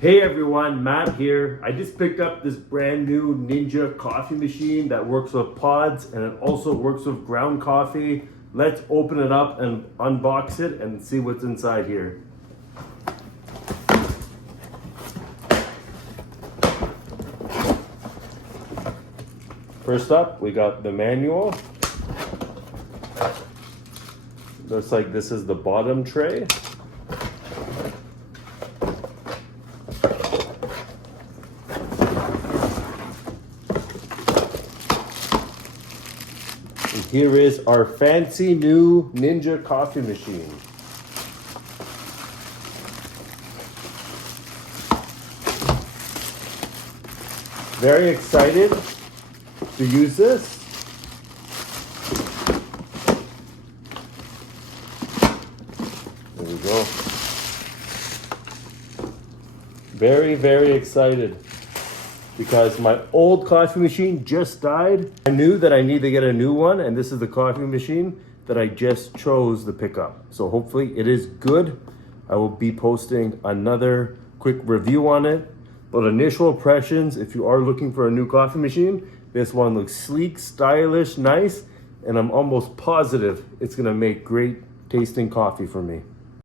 Hey everyone, Matt here. I just picked up this brand new Ninja coffee machine that works with pods and it also works with ground coffee. Let's open it up and unbox it and see what's inside here. First up, we got the manual. Looks like this is the bottom tray. And here is our fancy new Ninja coffee machine. Very excited to use this. There we go. Very excited because my old coffee machine just died. I knew that I need to get a new one, and this is the coffee machine that I just chose to pick up. So hopefully it is good. I will be posting another quick review on it. But initial impressions, if you are looking for a new coffee machine, this one looks sleek, stylish, nice, and I'm almost positive it's gonna make great tasting coffee for me.